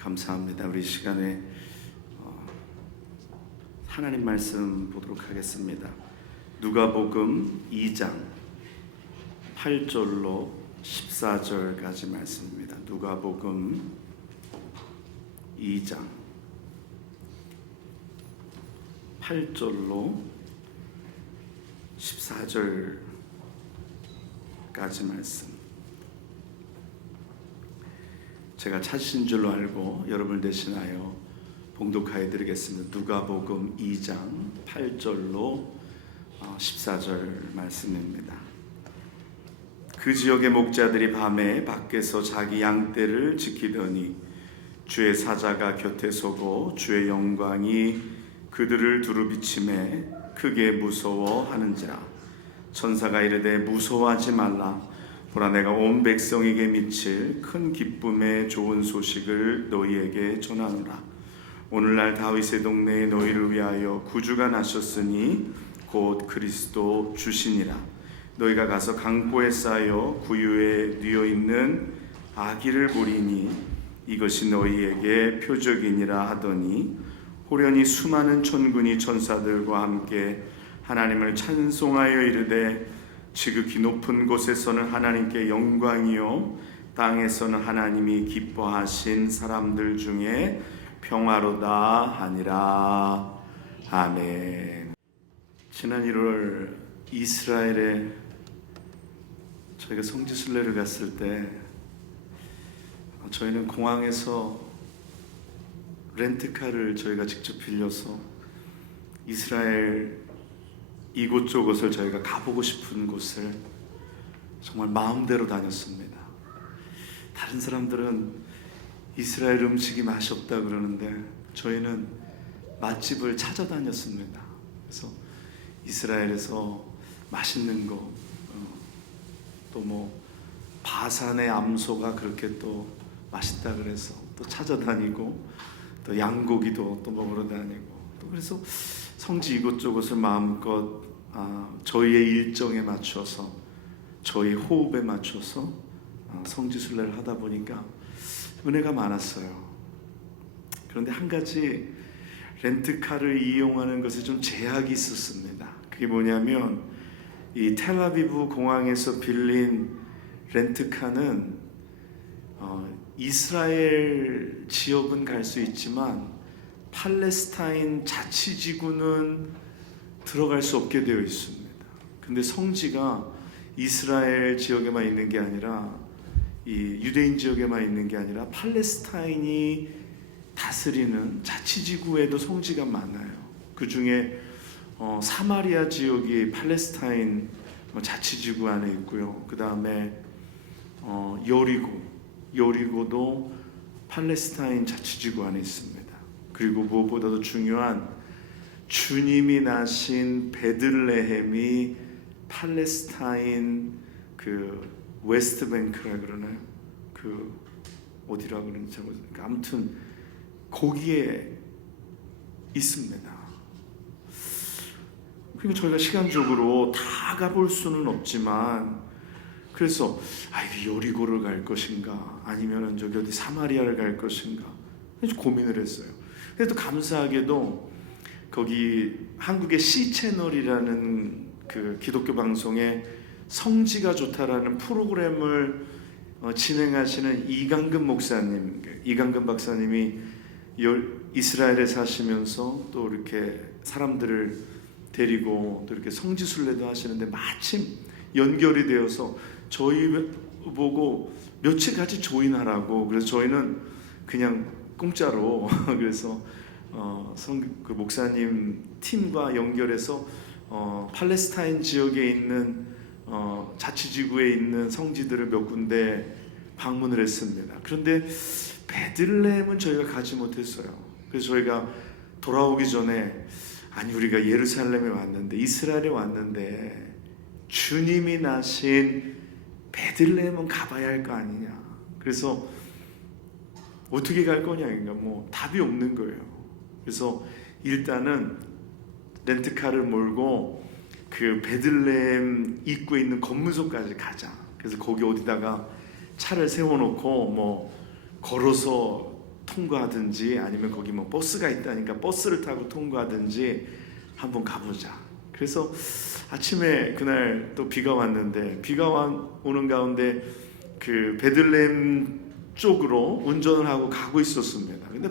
감사합니다. 우리 시간에 하나님 말씀 보도록 하겠습니다. 누가복음 2장 8절로 14절까지 말씀입니다. 누가복음 2장 8절로 14절까지 말씀. 제가 찾으신 줄로 알고 여러분을 대신하여 봉독하여 드리겠습니다. 누가복음 2장 8절로 14절 말씀입니다. 그 지역의 목자들이 밤에 밖에서 자기 양떼를 지키더니 주의 사자가 곁에 서고 주의 영광이 그들을 두루 비치매 크게 무서워하는지라. 천사가 이르되 무서워하지 말라. 보라, 내가 온 백성에게 미칠 큰 기쁨의 좋은 소식을 너희에게 전하노라. 오늘날 다윗의 동네에 너희를 위하여 구주가 나셨으니 곧 그리스도 주시니라. 너희가 가서 강보에 쌓여 구유에 뉘어 있는 아기를 보리니 이것이 너희에게 표적이니라 하더니 호련히 수많은 천군이 천사들과 함께 하나님을 찬송하여 이르되 지극히 높은 곳에서는 하나님께 영광이요 땅에서는 하나님이 기뻐하신 사람들 중에 평화로다 하니라. 아멘. 지난 1월 이스라엘에 저희가 성지순례를 갔을 때 저희는 공항에서 렌트카를 저희가 직접 빌려서 이스라엘 이곳저곳을 저희가 가보고 싶은 곳을 정말 마음대로 다녔습니다. 다른 사람들은 이스라엘 음식이 맛이 없다 그러는데 저희는 맛집을 찾아다녔습니다. 그래서 이스라엘에서 맛있는 거, 또 뭐 바산의 암소가 그렇게 또 맛있다 그래서 또 찾아다니고, 또 양고기도 또 먹으러 다니고, 또 그래서 성지 이곳저곳을 마음껏 저희의 일정에 맞춰서, 저희 호흡에 맞춰서 성지순례를 하다 보니까 은혜가 많았어요. 그런데 한 가지 렌트카를 이용하는 것에 좀 제약이 있었습니다. 그게 뭐냐면 이 텔아비브 공항에서 빌린 렌트카는 이스라엘 지역은 갈 수 있지만 팔레스타인 자치지구는 들어갈 수 없게 되어 있습니다. 근데 성지가 이스라엘 지역에만 있는 게 아니라 이 유대인 지역에만 있는 게 아니라 팔레스타인이 다스리는 자치지구에도 성지가 많아요. 그 중에 사마리아 지역이 팔레스타인 자치지구 안에 있고요. 그 다음에 여리고도 팔레스타인 자치지구 안에 있습니다. 그리고 무엇보다도 중요한 주님이 나신 베들레헴이 팔레스타인 그 웨스트뱅크라 그러나요? 그 어디라 그러는지 잘 모르겠어요. 아무튼 거기에 있습니다. 그러니까 저희가 시간적으로 다 가볼 수는 없지만, 그래서 여리고를 갈 것인가 아니면 저기 어디 사마리아를 갈 것인가 고민을 했어요. 그래도 감사하게도 거기 한국의 C채널이라는 그 기독교 방송에 성지가 좋다라는 프로그램을 진행하시는 이강근 박사님이 이스라엘에 사시면서 또 이렇게 사람들을 데리고 또 이렇게 성지순례도 하시는데 마침 연결이 되어서 저희 보고 며칠 같이 조인하라고. 그래서 저희는 그냥 공짜로 그래서 그 목사님 팀과 연결해서 팔레스타인 지역에 있는 자치지구에 있는 성지들을 몇 군데 방문을 했습니다. 그런데 베들레헴은 저희가 가지 못했어요. 그래서 저희가 돌아오기 전에 우리가 예루살렘에 왔는데, 이스라엘에 왔는데 주님이 나신 베들레헴은 가봐야 할 거 아니냐. 그래서 어떻게 갈 거냐, 그러니까 뭐 답이 없는 거예요. 그래서 일단은 렌트카를 몰고 그 베들레헴 입구에 있는 검문소까지 가자. 그래서 거기 어디다가 차를 세워놓고 뭐 걸어서 통과하든지 아니면 거기 뭐 버스가 있다니까 버스를 타고 통과하든지 한번 가보자. 그래서 아침에 그날 또 비가 왔는데 오는 가운데 그 베들레헴 쪽으로 운전을 하고 가고 있었습니다. 근데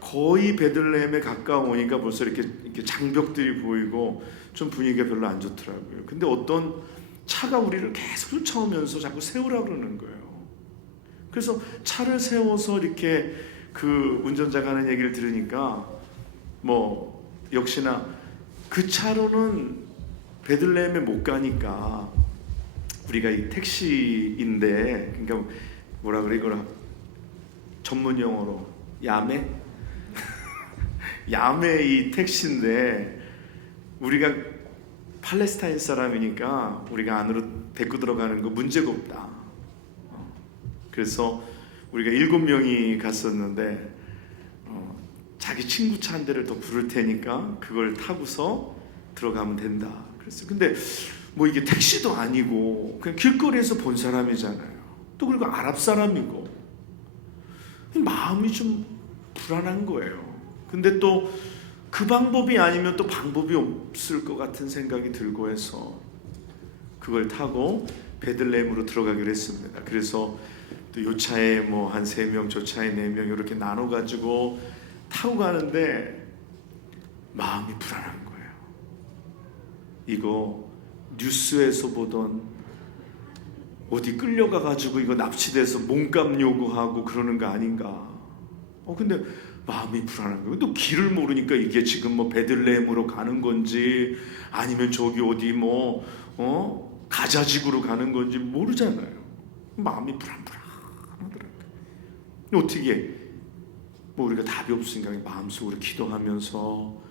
거의 베들레헴에 가까우니까 벌써 이렇게 장벽들이 보이고 좀 분위기가 별로 안 좋더라고요. 근데 어떤 차가 우리를 계속 쫓아오면서 자꾸 세우라고 그러는 거예요. 그래서 차를 세워서 이렇게 그 운전자가 하는 얘기를 들으니까 뭐 역시나 그 차로는 베들레헴에 못 가니까 우리가 이 택시인데, 그러니까 뭐라 그래, 이거라 전문 용어로 야매? 야매 이 택시인데 우리가 팔레스타인 사람이니까 우리가 안으로 데리고 들어가는 거 문제가 없다. 그래서 우리가 7명이 갔었는데 자기 친구 차 한 대를 더 부를 테니까 그걸 타고서 들어가면 된다. 그래서 근데 뭐 이게 택시도 아니고 그냥 길거리에서 본 사람이잖아요. 또 그리고 아랍 사람이고 마음이 좀 불안한 거예요. 근데 또 그 방법이 아니면 또 방법이 없을 것 같은 생각이 들고 해서 그걸 타고 베들레헴으로 들어가기로 했습니다. 그래서 또 요 차에 뭐 한 3명, 저 차에 4명 이렇게 나눠가지고 타고 가는데 마음이 불안한 거예요. 이거 뉴스에서 보던 어디 끌려가가지고 이거 납치돼서 몸값 요구하고 그러는 거 아닌가. 근데 마음이 불안한 거예요. 또 길을 모르니까 이게 지금 뭐 베들레헴으로 가는 건지 아니면 저기 어디 뭐 가자지구로 가는 건지 모르잖아요. 마음이 불안하더라고요. 어떻게 뭐 우리가 답이 없으니까 마음속으로 기도하면서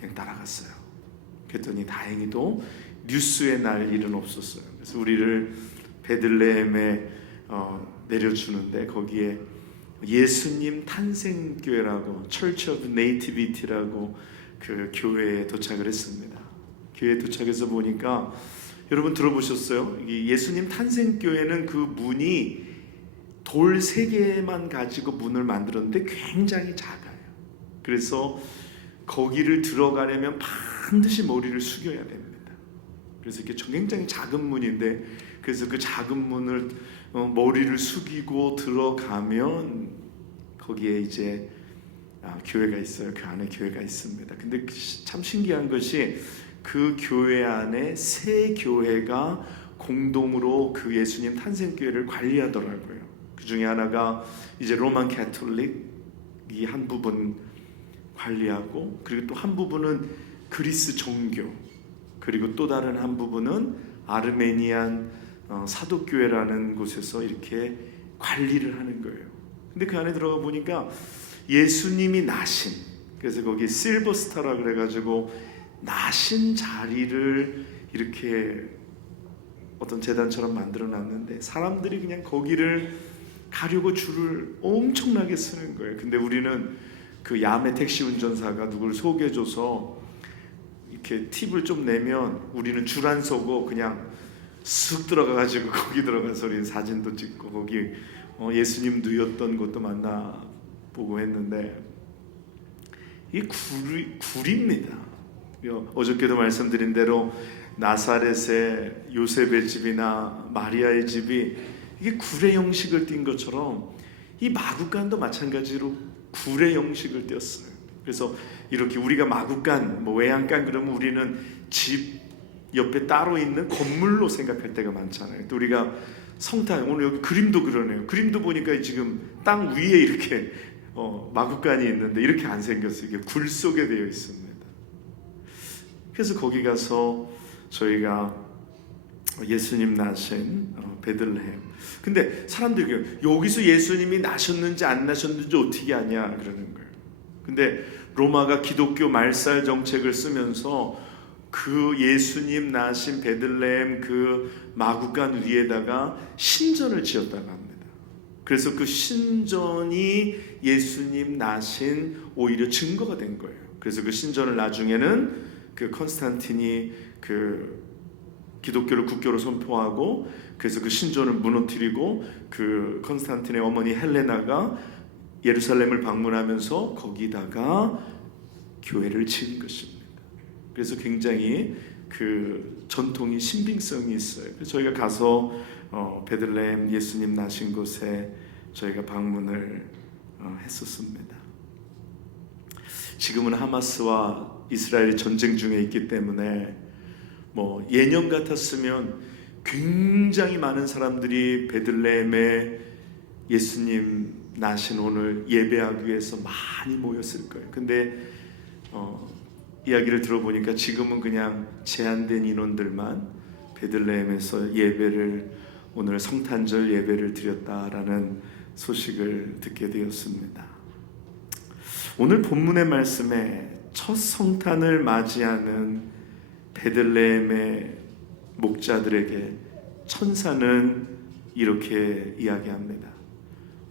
그냥 따라갔어요. 그랬더니 다행히도 뉴스에 날 일은 없었어요. 그래서 우리를 베들레헴에 내려주는데 거기에 예수님 탄생교회라고 Church of Nativity라고 그 교회에 도착을 했습니다. 교회에 도착해서 보니까 여러분 들어보셨어요? 이 예수님 탄생교회는 그 문이 돌 3개만 가지고 문을 만들었는데 굉장히 작아요. 그래서 거기를 들어가려면 반드시 머리를 숙여야 됩니다. 그래서 이게 굉장히 작은 문인데 그래서 그 작은 문을 머리를 숙이고 들어가면 거기에 이제 교회가 있어요. 그 안에 교회가 있습니다. 근데 참 신기한 것이 그 교회 안에 3교회가 공동으로 그 예수님 탄생교회를 관리하더라고요. 그 중에 하나가 이제 로만 캐톨릭이 한 부분 관리하고, 그리고 또 한 부분은 그리스 정교, 그리고 또 다른 한 부분은 아르메니안 사도교회라는 곳에서 이렇게 관리를 하는 거예요. 근데 그 안에 들어가 보니까 예수님이 나신, 그래서 거기 실버스타라 그래가지고 나신 자리를 이렇게 어떤 제단처럼 만들어 놨는데 사람들이 그냥 거기를 가려고 줄을 엄청나게 쓰는 거예요. 근데 우리는 그 야매 택시 운전사가 누굴 소개해줘서 이렇게 팁을 좀 내면 우리는 줄 안 서고 그냥 쑥 들어가가지고 거기 들어가서 우리 사진도 찍고 거기 예수님 누였던 곳도 만나보고 했는데 이게 굴입니다. 어저께도 말씀드린 대로 나사렛의 요셉의 집이나 마리아의 집이 이게 굴의 형식을 띈 것처럼 이 마국간도 마찬가지로 굴의 형식을 띄었어요. 그래서 이렇게 우리가 마국간, 뭐 외양간 그러면 우리는 집 옆에 따로 있는 건물로 생각할 때가 많잖아요. 또 우리가 성탄, 오늘 여기 그림도 그러네요. 그림도 보니까 지금 땅 위에 이렇게 마국간이 있는데 이렇게 안 생겼어요. 이게 굴 속에 되어 있습니다. 그래서 거기 가서 저희가 예수님 나신 베들레헴. 근데 사람들이 여기서 예수님이 나셨는지 안 나셨는지 어떻게 아냐 그러는 거예요. 근데 로마가 기독교 말살 정책을 쓰면서 그 예수님 나신 베들레헴 그 마구간 위에다가 신전을 지었다고 합니다. 그래서 그 신전이 예수님 나신 오히려 증거가 된 거예요. 그래서 그 신전을 나중에는 그 컨스탄틴이 그 기독교를 국교로 선포하고 그래서 그 신전을 무너뜨리고 그 컨스탄틴의 어머니 헬레나가 예루살렘을 방문하면서 거기다가 교회를 지은 것입니다. 그래서 굉장히 그 전통이 신빙성이 있어요. 그래서 저희가 가서 베들레헴 예수님 나신 곳에 저희가 방문을 했었습니다. 지금은 하마스와 이스라엘이 전쟁 중에 있기 때문에 뭐 예년 같았으면 굉장히 많은 사람들이 베들레헴에 예수님 나신 오늘 예배하기 위해서 많이 모였을 거예요. 근데 이야기를 들어보니까 지금은 그냥 제한된 인원들만 베들레헴에서 예배를, 오늘 성탄절 예배를 드렸다라는 소식을 듣게 되었습니다. 오늘 본문의 말씀에 첫 성탄을 맞이하는 베들레헴의 목자들에게 천사는 이렇게 이야기합니다.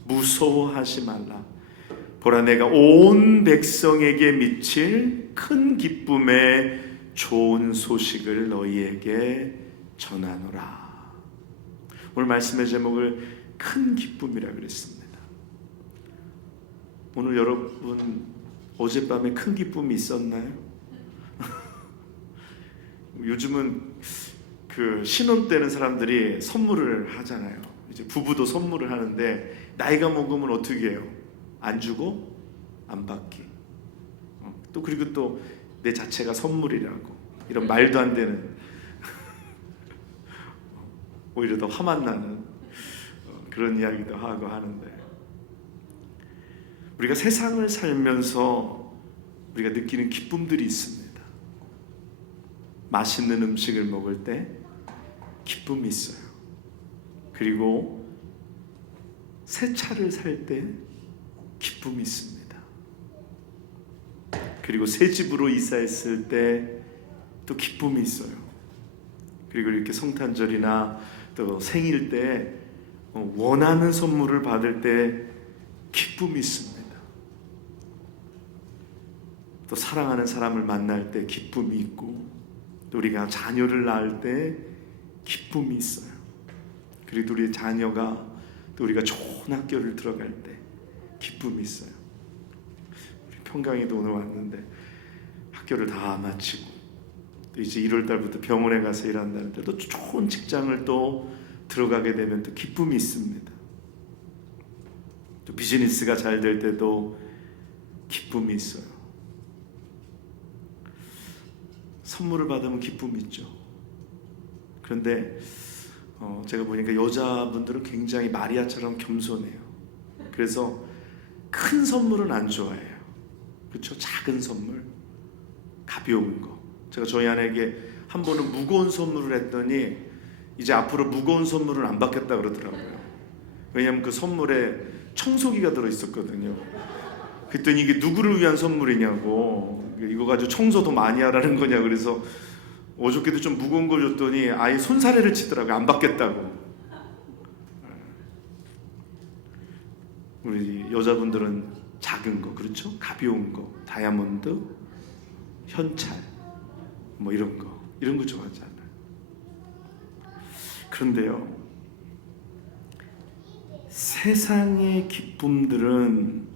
무서워하지 말라. 보라, 내가 온 백성에게 미칠 큰 기쁨의 좋은 소식을 너희에게 전하노라. 오늘 말씀의 제목을 큰 기쁨이라 그랬습니다. 오늘 여러분 어젯밤에 큰 기쁨이 있었나요? 요즘은 그 신혼 때는 사람들이 선물을 하잖아요. 이제 부부도 선물을 하는데 나이가 먹으면 어떻게 해요? 안 주고 안 받기. 또 그리고 또 내 자체가 선물이라고 이런 말도 안 되는 오히려 더 화만 나는 그런 이야기도 하고 하는데, 우리가 세상을 살면서 우리가 느끼는 기쁨들이 있습니다. 맛있는 음식을 먹을 때 기쁨이 있어요. 그리고 새 차를 살 때 기쁨이 있습니다. 그리고 새 집으로 이사했을 때 또 기쁨이 있어요. 그리고 이렇게 성탄절이나 또 생일 때 원하는 선물을 받을 때 기쁨이 있습니다. 또 사랑하는 사람을 만날 때 기쁨이 있고, 또 우리가 자녀를 낳을 때 기쁨이 있어요. 그리고 우리의 자녀가 또 우리가 좋은 학교를 들어갈 때 기쁨이 있어요. 우리 평강에도 오늘 왔는데 학교를 다 마치고 또 이제 1월 달부터 병원에 가서 일한다는데 또 좋은 직장을 또 들어가게 되면 또 기쁨이 있습니다. 또 비즈니스가 잘 될 때도 기쁨이 있어요. 선물을 받으면 기쁨이 있죠. 그런데 제가 보니까 여자분들은 굉장히 마리아처럼 겸손해요. 그래서 큰 선물은 안 좋아해요. 그렇죠? 작은 선물, 가벼운 거. 제가 저희 아내에게 한 번은 무거운 선물을 했더니 이제 앞으로 무거운 선물은 안 받겠다 그러더라고요. 왜냐하면 그 선물에 청소기가 들어있었거든요. 그랬더니 이게 누구를 위한 선물이냐고, 이거 가지고 청소도 많이 하라는 거냐. 그래서 어저께도 좀 무거운 걸 줬더니 아예 손사래를 치더라고요. 안 받겠다고. 우리 여자분들은 작은 거, 그렇죠? 가벼운 거, 다이아몬드, 현찰, 뭐 이런 거 좋아하잖아요. 그런데요, 세상의 기쁨들은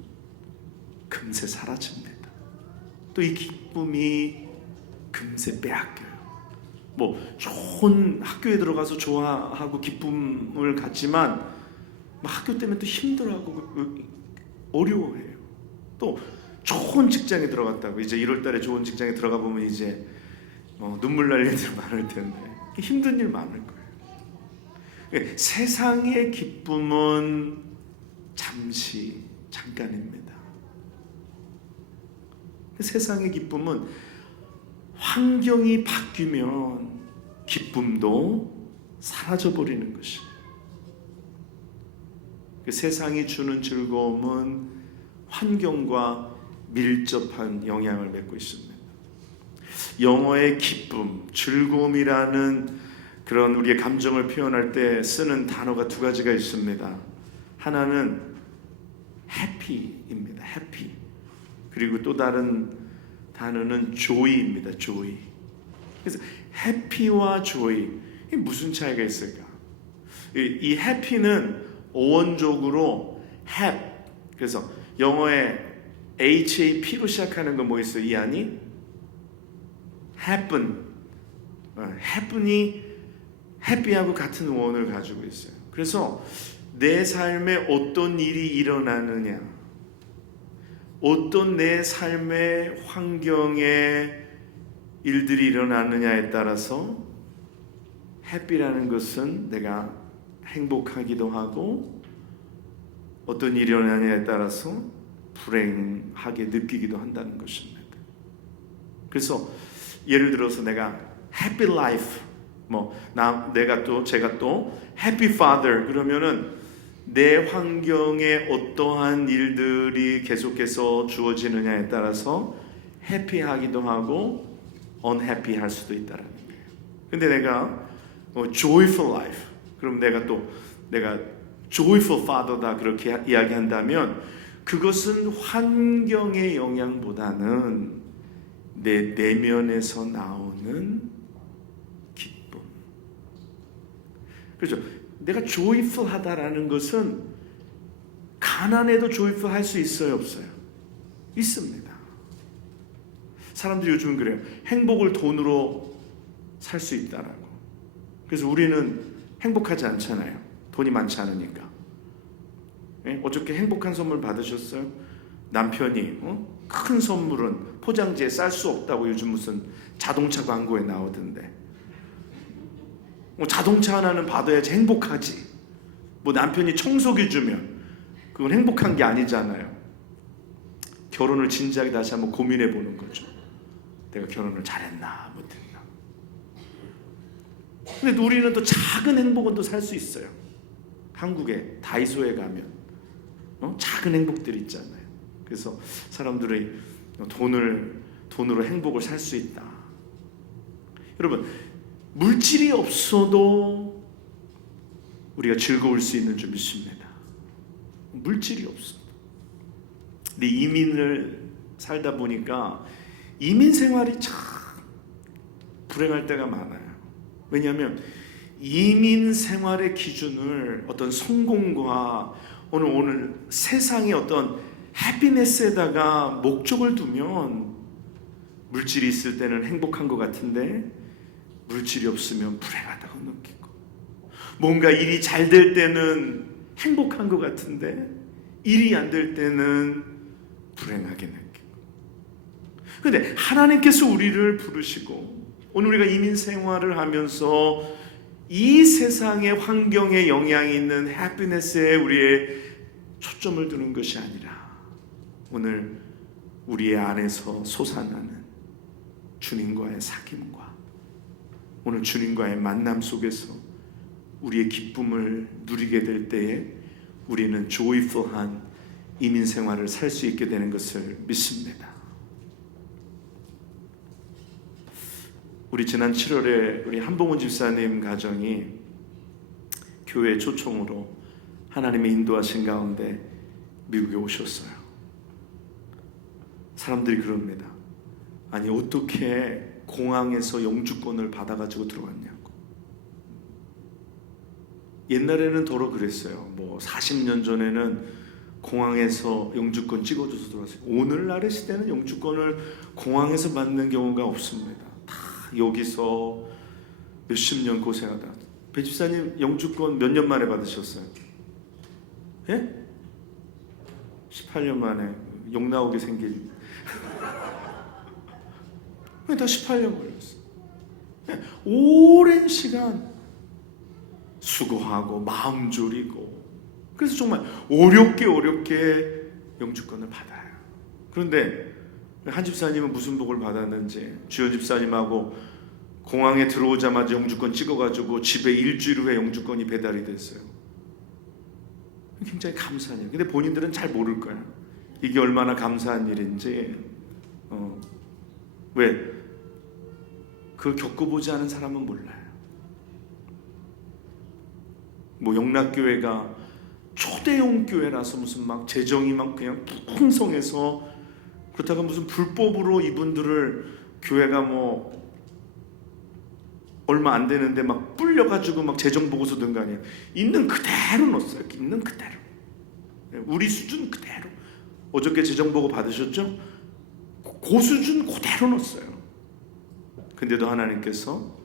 금세 사라집니다. 또 이 기쁨이 금세 빼앗겨요. 뭐 좋은 학교에 들어가서 좋아하고 기쁨을 갖지만 학교 때문에 또 힘들어하고 어려워해요. 또 좋은 직장에 들어갔다고 이제 1월 달에 좋은 직장에 들어가 보면 이제 눈물 날 일들 많을 텐데 힘든 일 많을 거예요. 세상의 기쁨은 잠깐입니다. 세상의 기쁨은 환경이 바뀌면 기쁨도 사라져버리는 것입니다. 세상이 주는 즐거움은 환경과 밀접한 영향을 맺고 있습니다. 영어의 기쁨, 즐거움이라는 그런 우리의 감정을 표현할 때 쓰는 단어가 두 가지가 있습니다. 하나는 happy입니다. happy. 그리고 또 다른 단어는 joy입니다. joy. 그래서 happy와 joy, 이게 무슨 차이가 있을까? 이 happy는 어원적으로 have, 그래서 영어에 HAP로 시작하는 거 뭐 있어요? 이하니? happen. happen이 happy하고 같은 원을 가지고 있어요. 그래서 내 삶에 어떤 일이 일어나느냐, 어떤 내 삶의 환경에 일들이 일어나느냐에 따라서 happy라는 것은 내가 행복하기도 하고, 어떤 일이 일어나느냐에 따라서 불행하게 느끼기도 한다는 것입니다. 그래서 예를 들어서 내가 happy life, 제가 또 happy father 그러면은 내 환경에 어떠한 일들이 계속해서 주어지느냐에 따라서 happy하기도 하고 unhappy 할 수도 있다라는 거예요. 근데 내가 joyful life, 그럼 내가 joyful father다 그렇게 이야기한다면 그것은 환경의 영향보다는 내 내면에서 나오는 기쁨. 그렇죠? 내가 joyful 하다라는 것은 가난해도 joyful 할 수 있어요, 없어요? 있습니다. 사람들이 요즘은 그래요. 행복을 돈으로 살 수 있다라고. 그래서 우리는 행복하지 않잖아요. 돈이 많지 않으니까. 어저께 행복한 선물 받으셨어요? 남편이 큰 선물은 포장지에 쌀 수 없다고 요즘 무슨 자동차 광고에 나오던데. 자동차 하나는 받아야지 행복하지. 남편이 청소기 주면 그건 행복한 게 아니잖아요. 결혼을 진지하게 다시 한번 고민해 보는 거죠. 내가 결혼을 잘했나 못했나. 근데 우리는 또 작은 행복은 또 살 수 있어요. 한국에 다이소에 가면 작은 행복들이 있잖아요. 그래서 사람들이 돈으로 행복을 살 수 있다. 여러분, 물질이 없어도 우리가 즐거울 수 있는 줄 믿습니다. 물질이 없어도. 근데 이민을 살다 보니까 이민 생활이 참 불행할 때가 많아요. 왜냐하면 이민 생활의 기준을 어떤 성공과 오늘 세상의 어떤 해피니스에다가 목적을 두면 물질이 있을 때는 행복한 것 같은데 물질이 없으면 불행하다고 느끼고, 뭔가 일이 잘 될 때는 행복한 것 같은데 일이 안 될 때는 불행하게 느끼고. 그런데 하나님께서 우리를 부르시고 오늘 우리가 이민 생활을 하면서 이 세상의 환경에 영향이 있는 해피니스에 우리의 초점을 두는 것이 아니라 오늘 우리의 안에서 솟아나는 주님과의 사귐과 오늘 주님과의 만남 속에서 우리의 기쁨을 누리게 될 때에 우리는 조이풀한 이민 생활을 살 수 있게 되는 것을 믿습니다. 우리 지난 7월에 우리 한봉훈 집사님 가정이 교회 초청으로 하나님의 인도하신 가운데 미국에 오셨어요. 사람들이 그럽니다. 아니 어떻게 공항에서 영주권을 받아가지고 들어왔냐고. 옛날에는 더러 그랬어요. 40년 전에는 공항에서 영주권 찍어줘서 들어왔어요. 오늘날의 시대는 영주권을 공항에서 받는 경우가 없습니다. 다 여기서 몇십 년 고생하다. 배 집사님 영주권 몇 년 만에 받으셨어요? 예? 18년 만에 욕 나오게 생긴. 다 18년 걸렸어요. 오랜 시간 수고하고 마음 졸이고 그래서 정말 어렵게 영주권을 받아요. 그런데 한 집사님은 무슨 복을 받았는지 주연 집사님하고 공항에 들어오자마자 영주권 찍어가지고 집에 일주일 후에 영주권이 배달이 됐어요. 굉장히 감사한 일. 근데 본인들은 잘 모를 거야. 이게 얼마나 감사한 일인지. 왜? 그걸 겪어보지 않은 사람은 몰라요. 영락교회가 초대형 교회라서 무슨 막 재정이 막 그냥 풍성해서 그렇다가 무슨 불법으로 이분들을 교회가 얼마 안 되는데 막 불려가지고 막 재정 보고서 든 거 아니에요. 있는 그대로 넣었어요. 있는 그대로. 우리 수준 그대로. 어저께 재정보고 받으셨죠? 그 수준 그대로 넣었어요. 근데도 하나님께서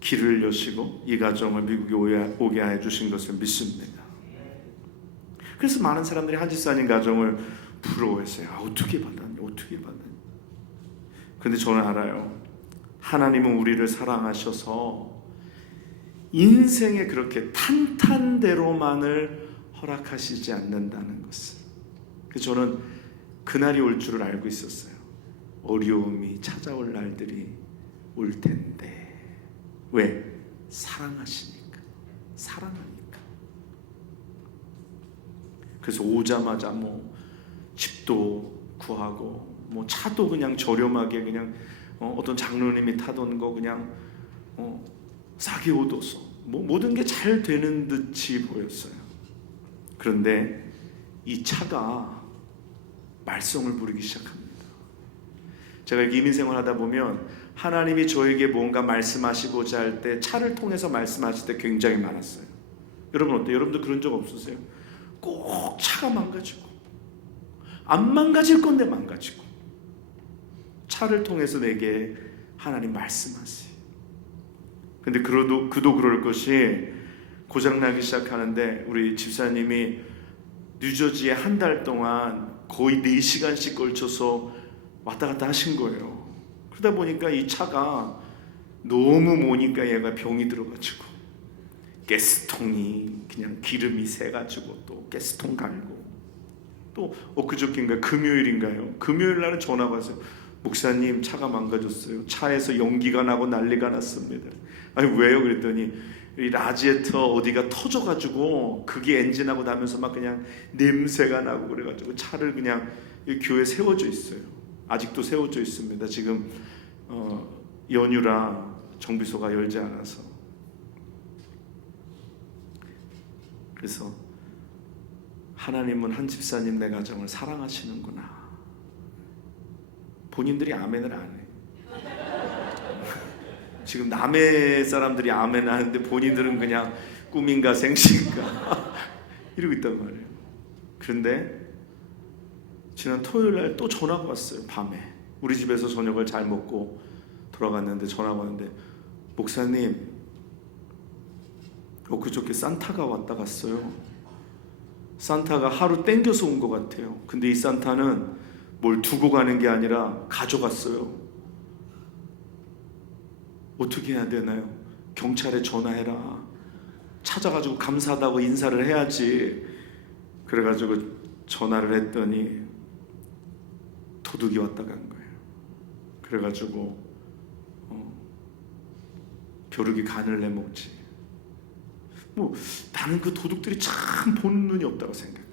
길을 여시고 이 가정을 미국에 오게 해주신 것을 믿습니다. 그래서 많은 사람들이 한 집사님 가정을 부러워했어요. 어떻게 받았니? 어떻게 받았니? 근데 저는 알아요. 하나님은 우리를 사랑하셔서 인생에 그렇게 탄탄대로만을 허락하시지 않는다는 것을. 그래서 저는 그날이 올 줄을 알고 있었어요. 어려움이 찾아올 날들이 올 텐데. 왜? 사랑하시니까. 사랑하니까. 그래서 오자마자 뭐 집도 구하고 뭐 차도 그냥 저렴하게 그냥 어떤 장로님이 타던 거 그냥 싸게 얻어서 뭐 모든 게 잘 되는 듯이 보였어요. 그런데 이 차가 말썽을 부리기 시작합니다. 제가 이렇게 이민생활 하다 보면 하나님이 저에게 뭔가 말씀하시고자 할 때 차를 통해서 말씀하실 때 굉장히 많았어요. 여러분 어때요? 여러분도 그런 적 없으세요? 꼭 차가 망가지고 안 망가질 건데 망가지고 차를 통해서 내게 하나님 말씀하세요. 근데 그도 그럴 것이 고장나기 시작하는데 우리 집사님이 뉴저지에 한 달 동안 거의 4시간씩 걸쳐서 왔다 갔다 하신 거예요. 그러다 보니까 이 차가 너무 모니까 얘가 병이 들어가지고 가스통이 그냥 기름이 새가지고 또 가스통 갈고 또 엊그저께인가 금요일인가요? 금요일 날은 전화가 왔어요. 목사님 차가 망가졌어요. 차에서 연기가 나고 난리가 났습니다. 아니 왜요? 그랬더니 이 라지에터 어디가 터져가지고 그게 엔진하고 나면서 막 그냥 냄새가 나고 그래가지고 차를 그냥 이 교회에 세워져 있어요. 아직도 세워져 있습니다. 지금 연휴라 정비소가 열지 않아서. 그래서 하나님은 한 집사님 내 가정을 사랑하시는구나. 본인들이 아멘을 안 해. 지금 남의 사람들이 아멘 하는데 본인들은 그냥 꿈인가 생시인가 이러고 있단 말이에요. 그런데 지난 토요일 날 또 전화가 왔어요. 밤에 우리 집에서 저녁을 잘 먹고 돌아갔는데 전화가 왔는데 목사님 엊그저께 산타가 왔다 갔어요. 산타가 하루 땡겨서 온 것 같아요. 근데 이 산타는 뭘 두고 가는 게 아니라 가져갔어요. 어떻게 해야 되나요? 경찰에 전화해라. 찾아가지고 감사하다고 인사를 해야지. 그래가지고 전화를 했더니 도둑이 왔다 간 거예요. 그래가지고 벼룩이 간을 내먹지. 뭐 나는 그 도둑들이 참 보는 눈이 없다고 생각해.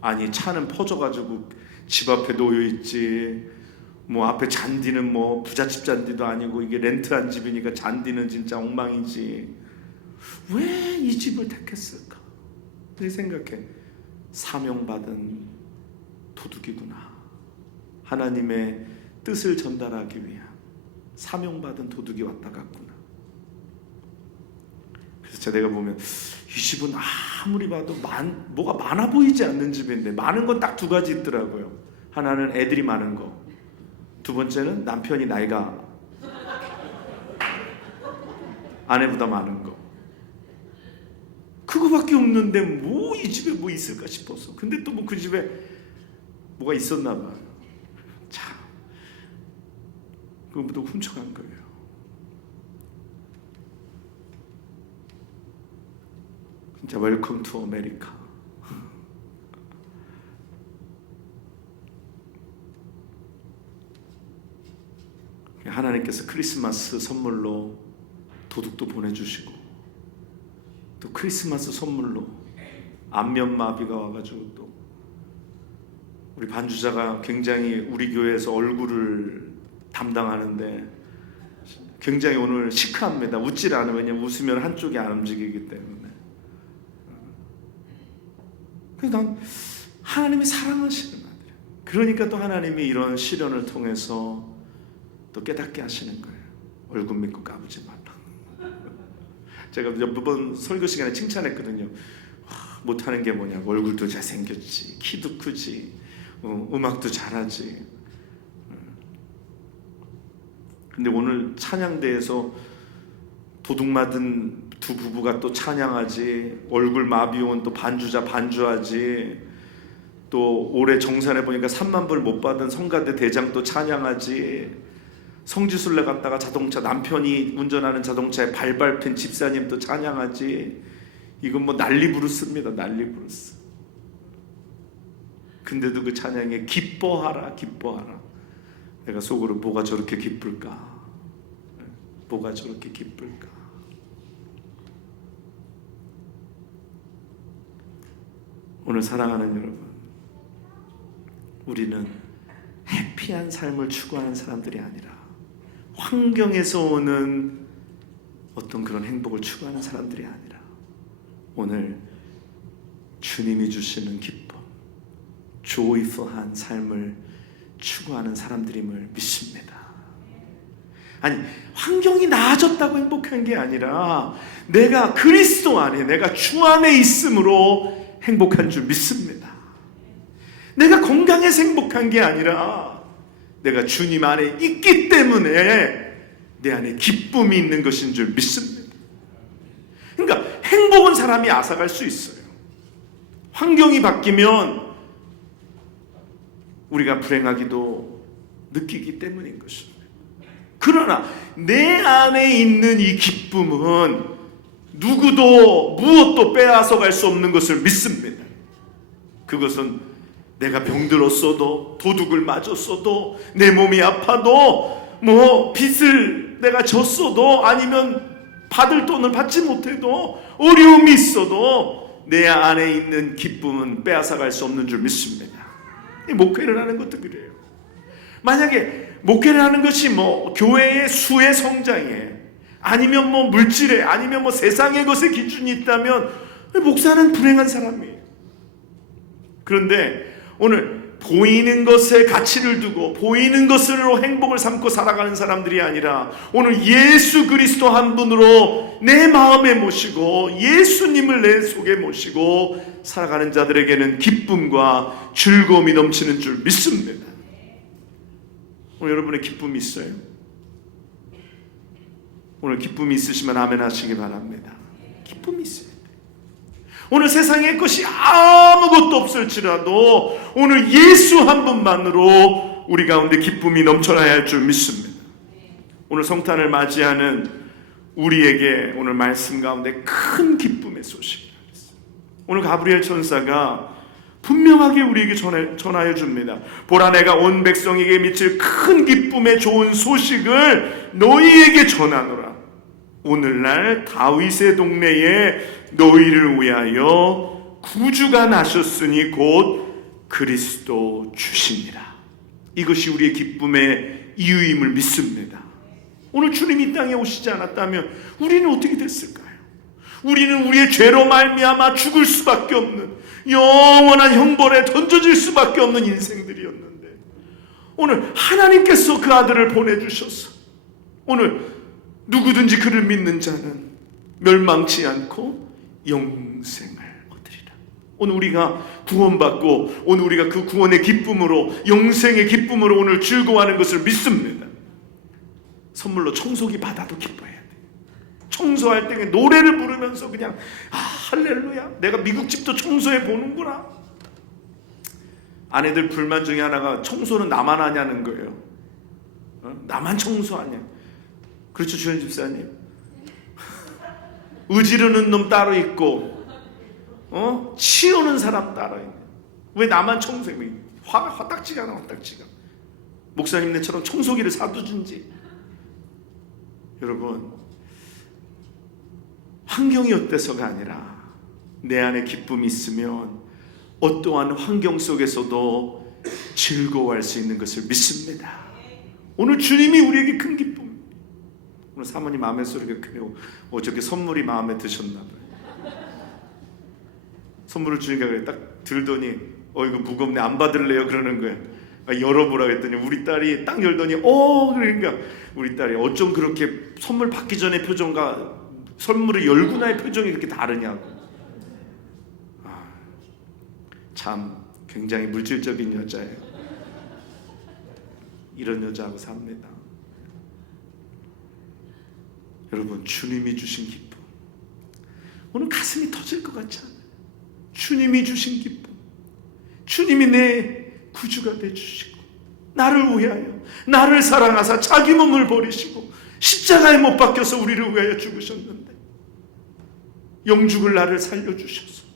아니 차는 퍼져가지고 집 앞에 놓여있지. 뭐 앞에 잔디는 뭐 부잣집 잔디도 아니고 이게 렌트한 집이니까 잔디는 진짜 엉망이지. 왜 이 집을 택했을까? 그렇게 생각해. 사명받은 도둑이구나. 하나님의 뜻을 전달하기 위한 사명받은 도둑이 왔다 갔구나. 그래서 내가 보면 이 집은 아무리 봐도 뭐가 많아 보이지 않는 집인데 많은 건 딱 두 가지 있더라고요. 하나는 애들이 많은 거, 두 번째는 남편이 나이가 아내보다 많은 거. 그거밖에 없는데 뭐 이 집에 뭐 있을까 싶어서. 근데 또 뭐 그 집에 뭐가 있었나 봐요. 참 그거부터 훔쳐간 거예요. 진짜 웰컴 투 아메리카. 하나님께서 크리스마스 선물로 도둑도 보내주시고 또 크리스마스 선물로 안면마비가 와가지고 또 우리 반주자가 굉장히 우리 교회에서 얼굴을 담당하는데 굉장히 오늘 시크합니다. 웃질 않으면 왜냐면 웃으면 한쪽이 안 움직이기 때문에. 그래서 난 하나님이 사랑하시는 아들이야. 그러니까 또 하나님이 이런 시련을 통해서 또 깨닫게 하시는 거예요. 얼굴 믿고 까부지 말라. 제가 몇 번 설교 시간에 칭찬했거든요. 못하는 게 뭐냐? 얼굴도 잘생겼지, 키도 크지, 음악도 잘하지. 근데 오늘 찬양대에서 도둑 맞은 두 부부가 또 찬양하지, 얼굴 마비 온 또 반주자 반주하지, 또 올해 정산해 보니까 3만 불 못 받은 성가대 대장 또 찬양하지, 성지순례 갔다가 자동차 남편이 운전하는 자동차에 발밟힌 집사님 또 찬양하지. 이건 뭐 난리 부르스입니다. 난리 부르스. 근데도 그 찬양에 기뻐하라 기뻐하라. 내가 속으로 뭐가 저렇게 기쁠까? 뭐가 저렇게 기쁠까? 오늘 사랑하는 여러분, 우리는 해피한 삶을 추구하는 사람들이 아니라 환경에서 오는 어떤 그런 행복을 추구하는 사람들이 아니라 오늘 주님이 주시는 기쁨, 조이풀한 삶을 추구하는 사람들임을 믿습니다. 아니, 환경이 나아졌다고 행복한 게 아니라 내가 그리스도 안에, 내가 주 안에 있음으로 행복한 줄 믿습니다. 내가 건강해서 행복한 게 아니라 내가 주님 안에 있기 때문에 내 안에 기쁨이 있는 것인 줄 믿습니다. 그러니까 행복은 사람이 앗아갈 수 있어요. 환경이 바뀌면 우리가 불행하기도 느끼기 때문인 것입니다. 그러나 내 안에 있는 이 기쁨은 누구도 무엇도 빼앗아 갈 수 없는 것을 믿습니다. 그것은 내가 병들었어도, 도둑을 맞았어도, 내 몸이 아파도, 뭐 빚을 내가 졌어도, 아니면 받을 돈을 받지 못해도, 어려움이 있어도 내 안에 있는 기쁨은 빼앗아 갈 수 없는 줄 믿습니다. 목회를 하는 것도 그래요. 만약에 목회를 하는 것이 뭐 교회의 수의 성장에, 아니면 뭐 물질에, 아니면 뭐 세상의 것에 기준이 있다면 목사는 불행한 사람이에요. 그런데 오늘 보이는 것에 가치를 두고 보이는 것으로 행복을 삼고 살아가는 사람들이 아니라 오늘 예수 그리스도 한 분으로 내 마음에 모시고 예수님을 내 속에 모시고 살아가는 자들에게는 기쁨과 즐거움이 넘치는 줄 믿습니다. 오늘 여러분의 기쁨이 있어요? 오늘 기쁨이 있으시면 아멘 하시기 바랍니다. 기쁨이 있어요. 오늘 세상에 것이 아무것도 없을지라도 오늘 예수 한 분만으로 우리 가운데 기쁨이 넘쳐나야 할 줄 믿습니다. 오늘 성탄을 맞이하는 우리에게 오늘 말씀 가운데 큰 기쁨의 소식이 있습니다. 오늘 가브리엘 천사가 분명하게 우리에게 전하여 줍니다. 보라, 내가 온 백성에게 미칠 큰 기쁨의 좋은 소식을 너희에게 전하노라. 오늘날 다윗의 동네에 너희를 위하여 구주가 나셨으니 곧 그리스도 주시니라. 이것이 우리의 기쁨의 이유임을 믿습니다. 오늘 주님이 이 땅에 오시지 않았다면 우리는 어떻게 됐을까요? 우리는 우리의 죄로 말미암아 죽을 수밖에 없는, 영원한 형벌에 던져질 수밖에 없는 인생들이었는데 오늘 하나님께서 그 아들을 보내주셔서 오늘 누구든지 그를 믿는 자는 멸망치 않고 영생을 얻으리라. 오늘 우리가 구원받고 오늘 우리가 그 구원의 기쁨으로, 영생의 기쁨으로 오늘 즐거워하는 것을 믿습니다. 선물로 청소기 받아도 기뻐해야 돼. 청소할 때 노래를 부르면서 그냥 할렐루야, 내가 미국 집도 청소해 보는구나. 아내들 불만 중에 하나가 청소는 나만 하냐는 거예요. 나만 청소하냐. 그렇죠, 주현 집사님? 의지르는 놈 따로 있고 치우는 사람 따로 있네. 왜 나만 청소해? 화딱지가 나, 화딱지가. 목사님네처럼 청소기를 사두든지. 여러분, 환경이 어때서가 아니라 내 안에 기쁨이 있으면 어떠한 환경 속에서도 즐거워할 수 있는 것을 믿습니다. 오늘 주님이 우리에게 큰 기쁨. 오늘 사모님 마음의 소리가 크네요. 어저께 선물이 마음에 드셨나 봐요. 선물을 주니까 그래. 딱 들더니 이거 무겁네, 안 받을래요? 그러는 거야. 열어보라 했더니 우리 딸이 딱 열더니 그러니까 우리 딸이 어쩜 그렇게 선물 받기 전에 표정과 선물을 열고 나의 표정이 그렇게 다르냐고. 참 굉장히 물질적인 여자예요. 이런 여자하고 삽니다. 여러분, 주님이 주신 기쁨, 오늘 가슴이 터질 것 같지 않아요? 주님이 주신 기쁨, 주님이 내 구주가 되주시고 나를 위하여, 나를 사랑하사 자기 몸을 버리시고 십자가에 못 박혀서 우리를 위하여 죽으셨는데 영죽을 나를 살려주셔서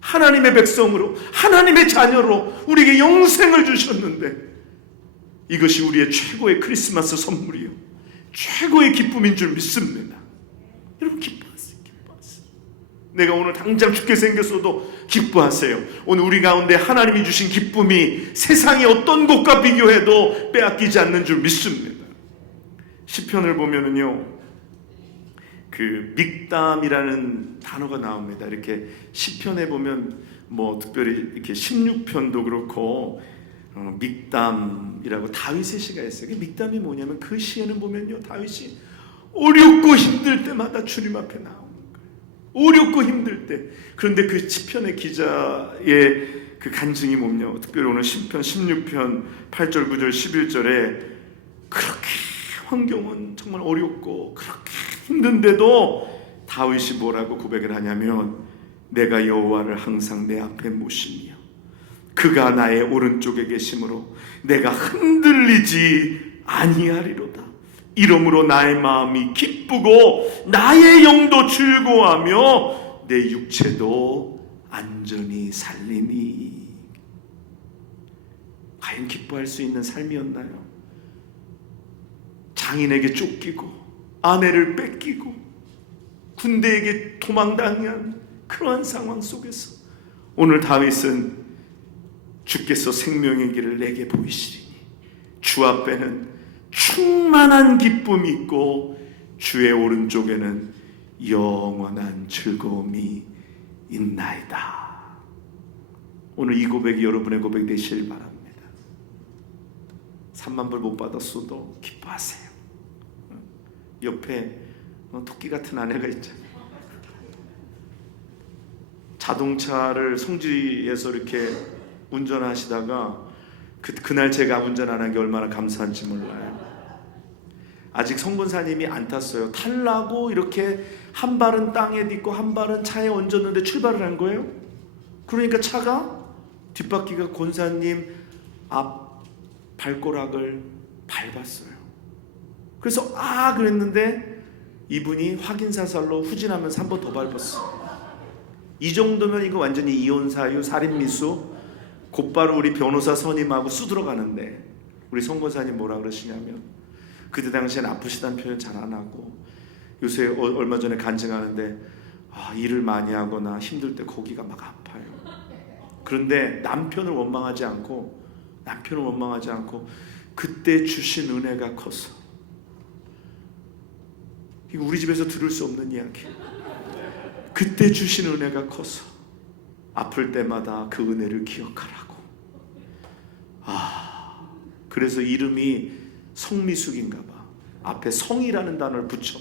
하나님의 백성으로, 하나님의 자녀로 우리에게 영생을 주셨는데, 이것이 우리의 최고의 크리스마스 선물이요, 최고의 기쁨인 줄 믿습니다. 여러분, 기뻐하세요. 기뻐하세요. 내가 오늘 당장 죽게 생겼어도 기뻐하세요. 오늘 우리 가운데 하나님이 주신 기쁨이 세상의 어떤 것과 비교해도 빼앗기지 않는 줄 믿습니다. 시편을 보면은요, 그 믹담이라는 단어가 나옵니다. 이렇게 시편에 보면 뭐 특별히 이렇게 16편도 그렇고 믹담이라고 다윗의 시가 있어요. 믹담이 뭐냐면 그 시에는 보면요, 다윗이 어렵고 힘들 때마다 주님 앞에 나오는 거예요. 어렵고 힘들 때. 그런데 그 시편의 기자의 그 간증이 뭐냐, 특별히 오늘 시편 16편 8절 9절 11절에 그렇게 환경은 정말 어렵고 그렇게 힘든데도 다윗이 뭐라고 고백을 하냐면, 내가 여호와를 항상 내 앞에 모시며 그가 나의 오른쪽에 계심으로 내가 흔들리지 아니하리로다. 이러므로 나의 마음이 기쁘고 나의 영도 즐거워하며 내 육체도 안전히 살리니. 과연 기뻐할 수 있는 삶이었나요? 장인에게 쫓기고 아내를 뺏기고 군대에게 도망당한 그러한 상황 속에서 오늘 다윗은 주께서 생명의 길을 내게 보이시리니 주 앞에는 충만한 기쁨이 있고 주의 오른쪽에는 영원한 즐거움이 있나이다. 오늘 이 고백이 여러분의 고백 되시길 바랍니다. 3만 불 못 받았어도 기뻐하세요. 옆에 토끼 같은 아내가 있잖아요. 자동차를 성지에서 이렇게 운전하시다가 그날 제가 운전 안 한 게 얼마나 감사한지 몰라요. 아직 성권사님이 안 탔어요. 탈라고 이렇게 한 발은 땅에 딛고 한 발은 차에 얹었는데 출발을 한 거예요. 그러니까 차가 뒷바퀴가 권사님 앞 발꼬락을 밟았어요. 그래서 그랬는데 이분이 확인사살로 후진하면서 한 번 더 밟았어요. 이 정도면 이거 완전히 이혼사유, 살인미수, 곧바로 우리 변호사 선임하고 수 들어가는데, 우리 성권사님 뭐라 그러시냐면, 그때 당시엔 아프시다는 표현 잘 안 하고, 요새 얼마 전에 간증하는데 일을 많이 하거나 힘들 때 거기가 막 아파요. 그런데 남편을 원망하지 않고 그때 주신 은혜가 커서, 이거 우리 집에서 들을 수 없는 이야기. 그때 주신 은혜가 커서 아플 때마다 그 은혜를 기억하라고. 그래서 이름이 성미숙인가 봐. 앞에 성이라는 단어를 붙여.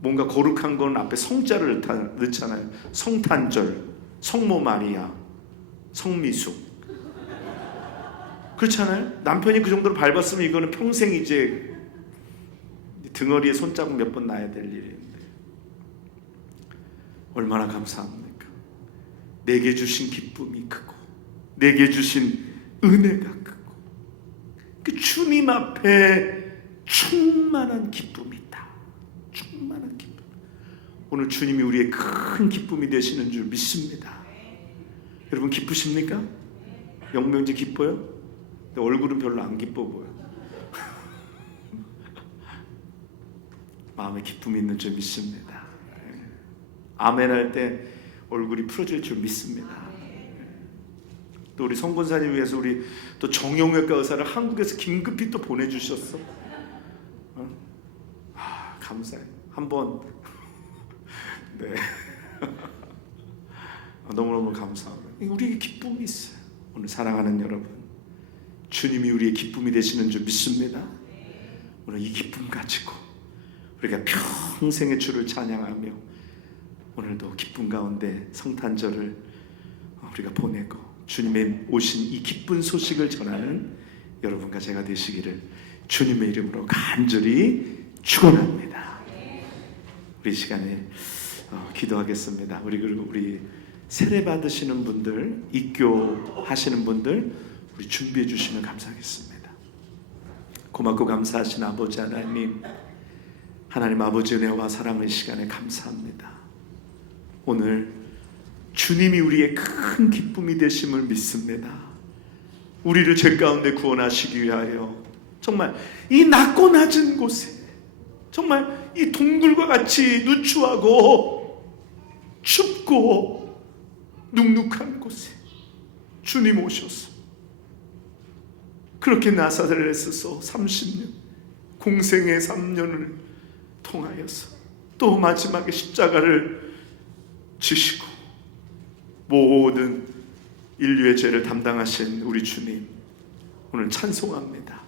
뭔가 거룩한 건 앞에 성자를 넣잖아요. 성탄절, 성모 마리아, 성미숙. 그렇잖아요. 남편이 그 정도로 밟았으면 이거는 평생 이제 등어리에 손자국 몇 번 나야 될 일인데, 얼마나 감사합니까? 내게 주신 기쁨이 크고 내게 주신 은혜가 크고 그 주님 앞에 충만한 기쁨이 있다. 충만한 기쁨. 오늘 주님이 우리의 큰 기쁨이 되시는 줄 믿습니다. 여러분, 기쁘십니까? 영명제 기뻐요? 근데 얼굴은 별로 안 기뻐 보여. 마음에 기쁨이 있는 줄 믿습니다. 아멘 할 때 얼굴이 풀어질 줄 믿습니다. 또 우리 성권사님 위해서 우리 또 정형외과 의사를 한국에서 긴급히 또 보내주셨어. 감사해요. 한번 네. 너무너무 감사합니다. 우리에게 기쁨이 있어요. 오늘 사랑하는 여러분, 주님이 우리의 기쁨이 되시는 줄 믿습니다. 오늘 이 기쁨 가지고 우리가 평생의 주를 찬양하며 오늘도 기쁨 가운데 성탄절을 우리가 보내고 주님의 오신 이 기쁜 소식을 전하는 여러분과 제가 되시기를 주님의 이름으로 간절히 축원합니다. 우리 시간에 기도하겠습니다. 우리 세례 받으시는 분들, 입교하시는 분들 우리 준비해 주시면 감사하겠습니다. 고맙고 감사하신 아버지 하나님, 하나님 아버지 은혜와 사랑의 시간에 감사합니다. 오늘 주님이 우리의 큰 기쁨이 되심을 믿습니다. 우리를 죄 가운데 구원하시기 위하여 정말 이 낮고 낮은 곳에, 정말 이 동굴과 같이 누추하고 춥고 눅눅한 곳에 주님 오셔서 그렇게 나사렛에서 30년 공생의 3년을 통하여서 또 마지막에 십자가를 지시고 모든 인류의 죄를 담당하신 우리 주님, 오늘 찬송합니다.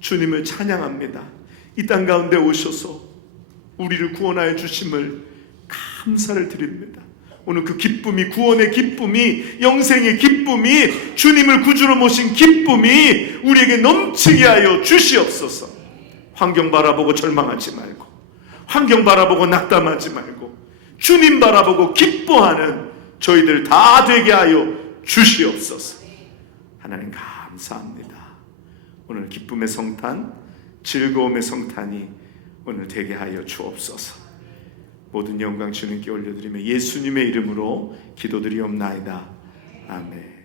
주님을 찬양합니다. 이 땅 가운데 오셔서 우리를 구원하여 주심을 감사를 드립니다. 오늘 그 기쁨이, 구원의 기쁨이, 영생의 기쁨이, 주님을 구주로 모신 기쁨이 우리에게 넘치게 하여 주시옵소서. 환경 바라보고 절망하지 말고, 환경 바라보고 낙담하지 말고, 주님 바라보고 기뻐하는 저희들 다 되게 하여 주시옵소서. 하나님 감사합니다. 오늘 기쁨의 성탄, 즐거움의 성탄이 오늘 되게 하여 주옵소서. 모든 영광 주님께 올려드리며 예수님의 이름으로 기도드리옵나이다. 아멘.